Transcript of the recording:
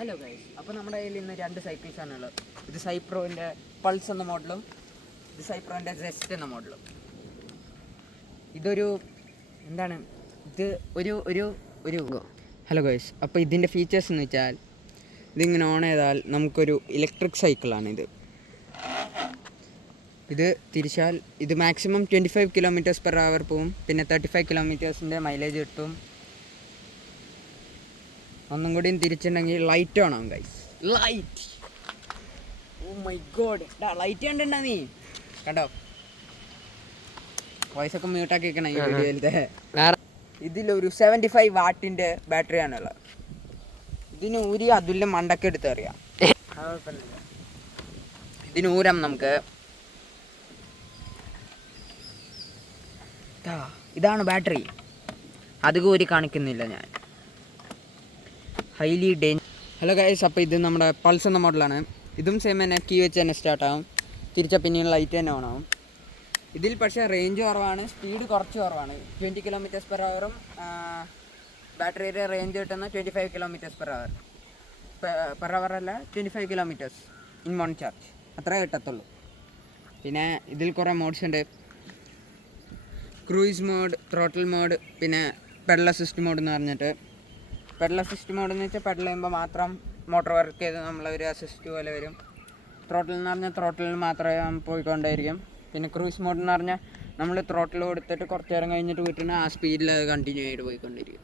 Hello guys, അപ്പോൾ നമ്മുടെ കയ്യിൽ ഇന്ന് രണ്ട് സൈക്കിൾസാണ് ഉള്ളത്. ഇത് സൈപ്രോവിൻ്റെ പൾസ് എന്ന മോഡലും ഇത് സൈപ്രോവിൻ്റെ ജെസ്റ്റ് എന്ന മോഡലും. ഇതൊരു എന്താണ് ഇത് ഒരു ഒരു ഒരു ഹലോ ഗൈസ്, അപ്പോൾ ഇതിൻ്റെ ഫീച്ചേഴ്സ് എന്ന് വെച്ചാൽ ഇതിങ്ങനെ ഓൺ ചെയ്താൽ നമുക്കൊരു ഇലക്ട്രിക് സൈക്കിളാണിത്. ഇത് തിരിച്ചാൽ ഇത് മാക്സിമം 25 km/h പോവും. പിന്നെ 35 കിലോമീറ്റേഴ്സിൻ്റെ മൈലേജ് കിട്ടും. ഒന്നും കൂടി തിരിച്ചിട്ടുണ്ടെങ്കിൽ ലൈറ്റ് ഓൺ ആവും guys. Light, oh my god, light കണ്ടിട്ടുണ്ടാ നീ? കണ്ടോ? വോയിസൊക്കെ മ്യൂട്ടാക്കി വെക്കണം ഈ വീഡിയോയിലത്തെ. ഇതിലൊരു 75 വാട്ടിൻ്റെ ബാറ്ററിയാണുള്ളത്. ഇതിന് ഊരി അതുല്യ മണ്ടൊക്കെ എടുത്ത് അറിയാം. ഇതിന് ഊരം നമുക്ക് ഇതാണ് ബാറ്ററി. അധികം ഊരി കാണിക്കുന്നില്ല ഞാൻ. Highly danger. ഹലോ ഗൈസ്, അപ്പോൾ ഇത് നമ്മുടെ പൾസ് എന്ന മോഡലാണ്. ഇതും സെയിം തന്നെ, കീ വെച്ച് തന്നെ സ്റ്റാർട്ടാകും. തിരിച്ചാൽ പിന്നെയും ലൈറ്റ് തന്നെ ഓണാവും. ഇതിൽ പക്ഷേ റേഞ്ച് കുറവാണ്, സ്പീഡ് കുറച്ച് കുറവാണ്. 20 km/h ബാറ്ററിയുടെ റേഞ്ച് കിട്ടുന്ന 25 km/h. പെർ അവർ അല്ല, 25 km ഇൻ വൺ ചാർജ്, അത്രേ കിട്ടത്തുള്ളൂ. പിന്നെ ഇതിൽ കുറേ മോഡ്സ് ഉണ്ട്. ക്രൂയിസ് മോഡ്, ത്രോട്ടിൽ മോഡ്, പിന്നെ പെഡൽ അസിസ്റ്റ് മോഡ് എന്ന് പറഞ്ഞിട്ട്. പെഡൽ അസിസ്റ്റ് മോഡ് എന്ന് വെച്ചാൽ പെഡൽ ചെയ്യുമ്പോൾ മാത്രം മോട്ടോർ വർക്ക് ചെയ്ത് നമ്മളൊരു അസിസ്റ്റ് പോലെ വരും. ത്രോട്ടിൽ എന്ന് പറഞ്ഞാൽ ത്രോട്ടിലിൽ മാത്രമേ പോയിക്കൊണ്ടേയിരിക്കും. പിന്നെ ക്രൂയിസ് മോഡ് എന്ന് പറഞ്ഞാൽ നമ്മൾ ത്രോട്ടിൽ കൊടുത്തിട്ട് കുറച്ച് നേരം കഴിഞ്ഞിട്ട് വിട്ടിട്ട് ആ സ്പീഡിൽ അത് കണ്ടിന്യൂ ആയിട്ട് പോയിക്കൊണ്ടിരിക്കും.